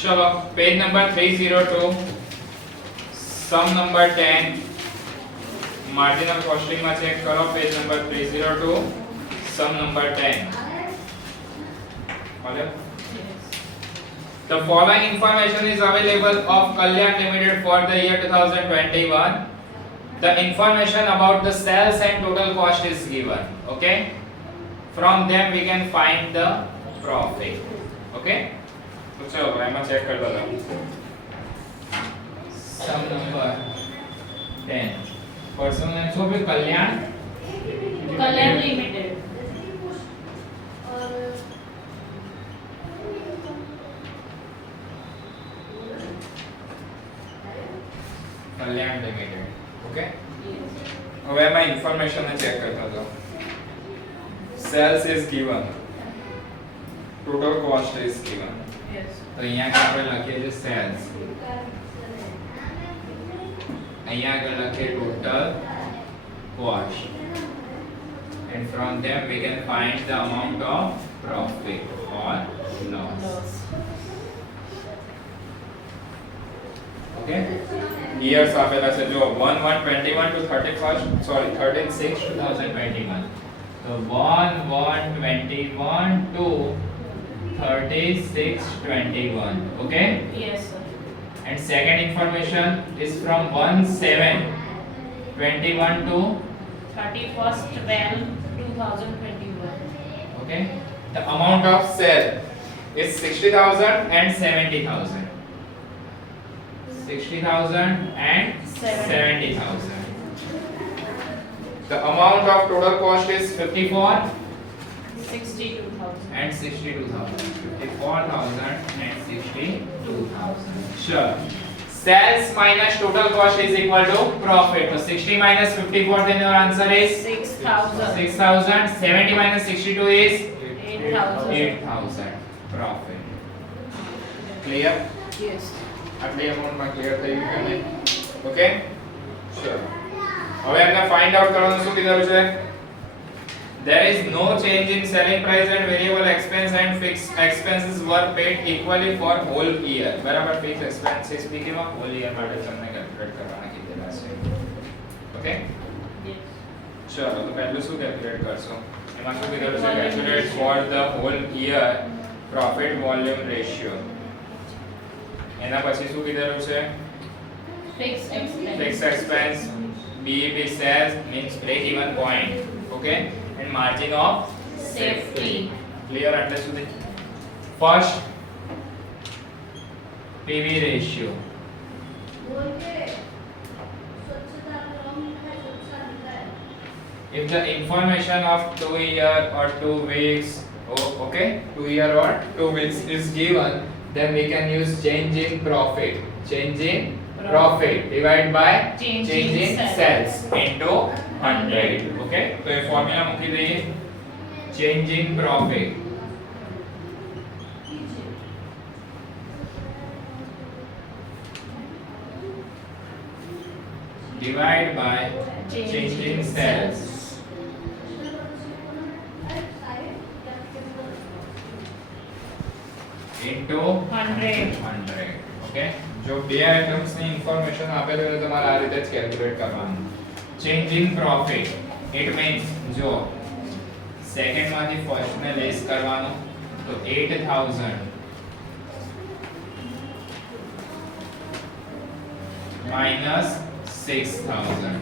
चलो page number 302 sum number 10 marginal costing में check करो page number 302 sum number 10 hello The following information is available of Kalyan Limited for the year 2021. The information about the sales and total cost is given. Okay. From them we can find the profit. Okay. तो चलो भाई मैं चेक कर लेता हूँ. Sum number 10. Personal name so भी कल्याण. कल्याण लिमिटेड. कल्याण limited. Okay. હવે मैं information ને ચેક કરતા હતો. Sales is given. Total cost is given. તો અહીંયા આપણે લખીએ છે sales. અહીંયા આગળ લખીએ total cost. And from them we can find the amount of profit or loss. Okay. Years આપેલા છે જો 1/1/21 to 13/6/2021. So 1/1/21 to 36/21. Okay. Yes sir. And second information is from 1/7/21 to 31/12/2021. okay. The amount of sale is 60,000 and 70,000. 60,000 and 70,000. The amount of total cost is 54 62,000. and 62,000. 54,000 and 62,000. Sure. Sales minus total cost is equal to profit. So 60 minus 54, then your answer is 6,000. 6,000. 70 minus 62 is 8,000. 8,000. Profit. Clear? Yes. આટલી અમાઉન્ટમાં ક્લિયર થઈ ગયું કે નહીં? ઓકે ચલો હવે આપણે find out કરવાનું શું કીધું છે There is no change in selling price and variable expense and fixed expenses were paid equally for whole year. બરાબર fixed expenses બી કેવા whole year માટે તમને કેલ્ક્યુલેટ કરવાના કીધેલા છે. Okay Yes. ચલો તો પહેલું શું કેલ્ક્યુલેટ કરશો એમાં શું કીધું છે calculate for the whole year profit volume ratio. એના પછી શું કીધેલું છે Fixed expense. fixed expense BEP sales means break even point. Okay, and margin of Safety. clear એટલે સુધી first PV ratio if the information of 2 year or 2 weeks okay 2 year or 2 weeks is given then we can use change in profit profit divided by Change change in in sales. sales into 100. Okay, तो ये फॉर्मूला મૂકી દઈએ change in profit divide by change in sales into 100. Okay, જો બે આઇટમ્સ ની ઇન્ફોર્મેશન આપેલી હોય તો તમારે આ રીતે જ કેલ્ક્યુલેટ કરવાનું. Change in profit it means જો સેકન્ડ માંથી ફર્સ્ટ ને લેસ કરવાનો તો 8000 minus 6000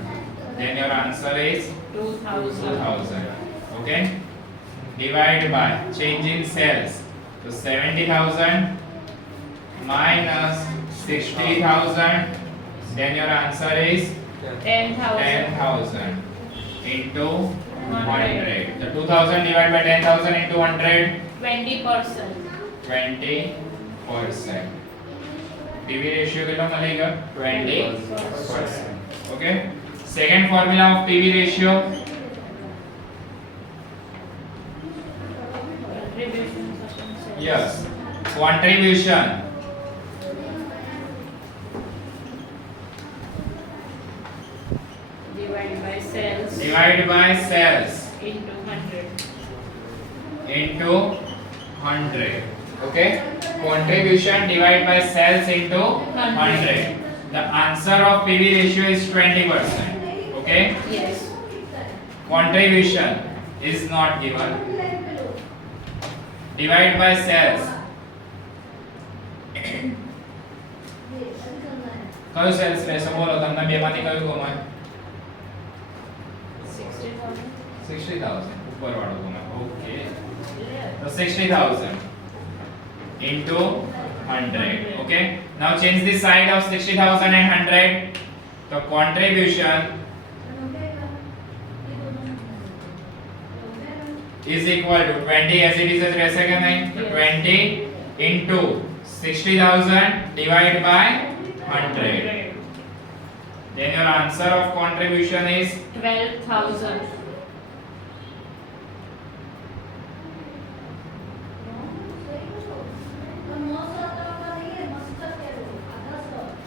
then your answer is 2000. Okay, divide by change in sales so 70,000 minus 60,000 then your answer is 10,000 into 100. So 2,000 divided by 10,000 into 100 20%. 20%. PV ratio કેટલો મળેਗਾ 20%. Okay, second formula of PV ratio Contribution certain sales. yes contribution Divided by sales. divided by sales Into 100. into 100. Okay, contribution divided by sales into 100. The answer of PV ratio is 20%. Okay, Yes. contribution is not given. Divide by sales. કયું સેલ્સ રહેશે બોલો તમને બેમાંથી કયું ગમે 60,000. 60000 ઉપર વાળો ગમે ઓકે તો 60000 into 100. Okay, now change the side of 60000 and 100. So contribution is equal to 20 as it is જ રહેશે કે નહીં તો 20 into 60000 divided by 100. Then your answer of contribution is 12,000.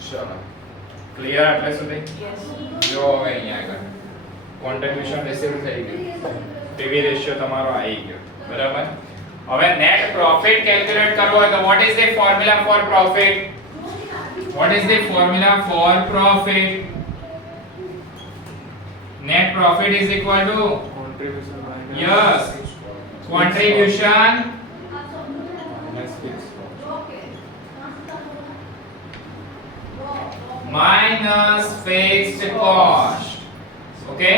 ચલો ક્લિયર આટલે સુધી Yes. જો હવે અહીંયા આગળ કોન્ટ્રીબ્યુશન રિસીવ થઈ ગયું પીવી રેશિયો તમારો આવી ગયો બરાબર હવે નેટ પ્રોફિટ કેલ્ક્યુલેટ કરવો હોય તો what is the formula for profit what is the formula for profit net profit is equal to Contribution minus Yes. fixed cost. contribution Minus fixed cost. minus fixed cost okay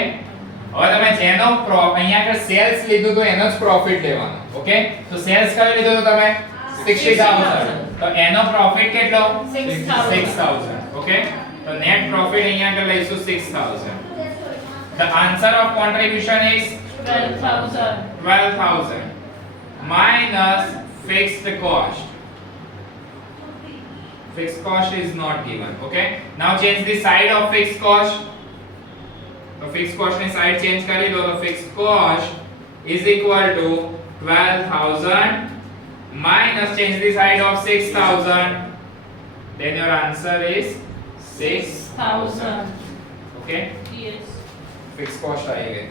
હવે તમે જેનો અહીંયા આગળ સેલ્સ લીધું તો એનો જ પ્રોફિટ લેવાનો ઓકે તો સેલ્સ કયો લીધો તો તમે 60000 તો એનો પ્રોફિટ કેટલો 6000 ઓકે તો નેટ પ્રોફિટ અહીંયા આગળ લઈશું 6000 the answer of contribution is 12,000. 12000 minus fixed cost. Fixed cost is not given. Okay, now change the side of fixed cost. So fixed cost ની side change કરી દો તો fixed cost is equal to 12000 minus change the side of 6000. Then your answer is 6000. 6,000. Okay, Yes. fixed cost आई गई.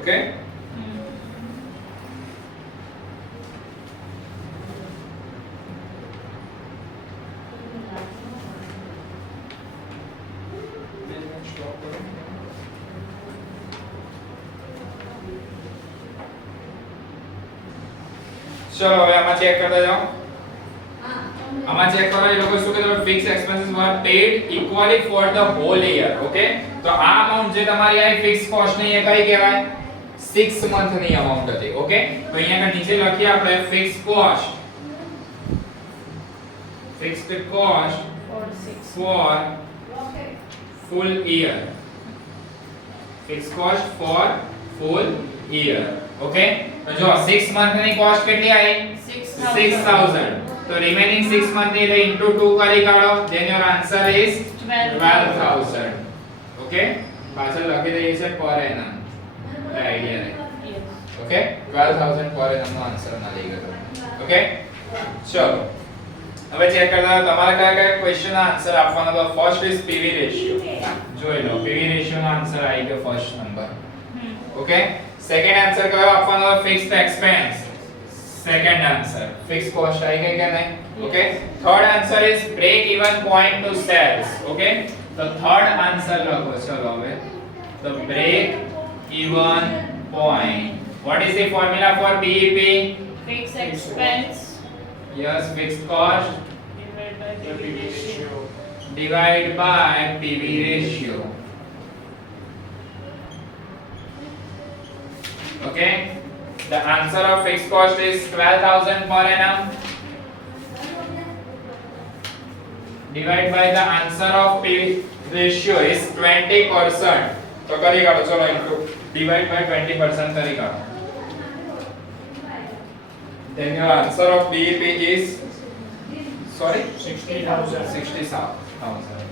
Okay. ચલો હવે આમાં ચેક કરતા જાઓ આમાં ચેક કરો એ લોકો શું કીધું fix expenses were paid equally for the whole year okay તો આ અમાઉન્ટ જે તમારી આ ફિક્સ કોસ્ટ ની એ કઈ કહેવાય 6 મંથ ની અમાઉન્ટ હતી ઓકે તો અહીંયા આગળ નીચે લખીએ આપણે fix cost fixed cost For 6. for full year fixed cost for full year okay તો જો 6 મંથ ની કોસ્ટ કેટલી આવી 6000 તો રિમેનિંગ 6 મંથ ની એટલે into 2 કરી કાઢો then your answer is 12000 okay પાછળ લખી દઈએ છે પર એનમ આઈડિયા રહે Yes. okay 12000 પર એનમ નો આન્સર મળી ગયો okay ચલો હવે ચેક કરતા તમારા કયા કયા ક્વેશ્ચન આન્સર આપવાનો તો ફર્સ્ટ ઇઝ પીવી રેશિયો જોઈ લો પીવી રેશિયો નો આન્સર આવી ગયો first number okay second answer કયો આપવાનો fixed expense second answer fix cost આવી ગઈ કે નહીં okay third answer is break even point to sales okay તો થર્ડ આન્સર લખો ચલો હવે તો break even point what is the formula for BEP Fixed expense yes fixed cost divided by The PV ratio. divide by PV ratio. Okay, the answer of fixed cost is 12000 per annum. Divide by the answer of PV ratio is 20%. तो करी काढो चलो into divide by 20% करी काढो. Then your answer of BEP is sorry 60,000. 60,000.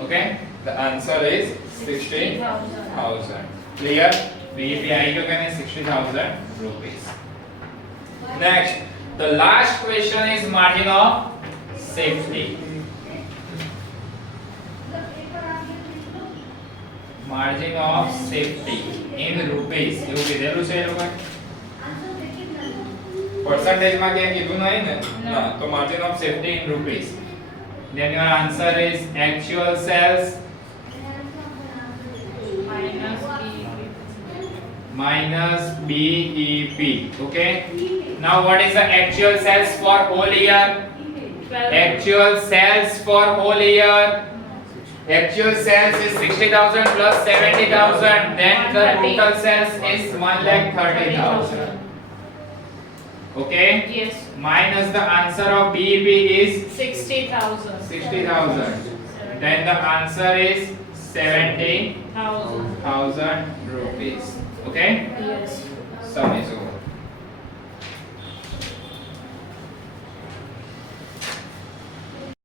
Okay, the answer is 60,000. Clear? BEP आई गयो कहने 60,000 rupees. Next, the last question is margin of safety. margin of safety in rupees એવું કીધેલું છે એ લોકોએ percentage માં ક્યાં કીધું નહીં ને ના તો margin of safety in rupees then your answer is actual sales minus BEP. minus BEP. Okay. Now what is the actual sales for whole year? 12. Actual sales for whole year. Actual sales is 60,000 plus 70,000. Then the 130. total sales is 1,30,000. Okay. Yes. Minus the answer of BEP is 60,000. 60,000. Then the answer is 70,000 thousand. rupees. Okay. Yes. Sum is over.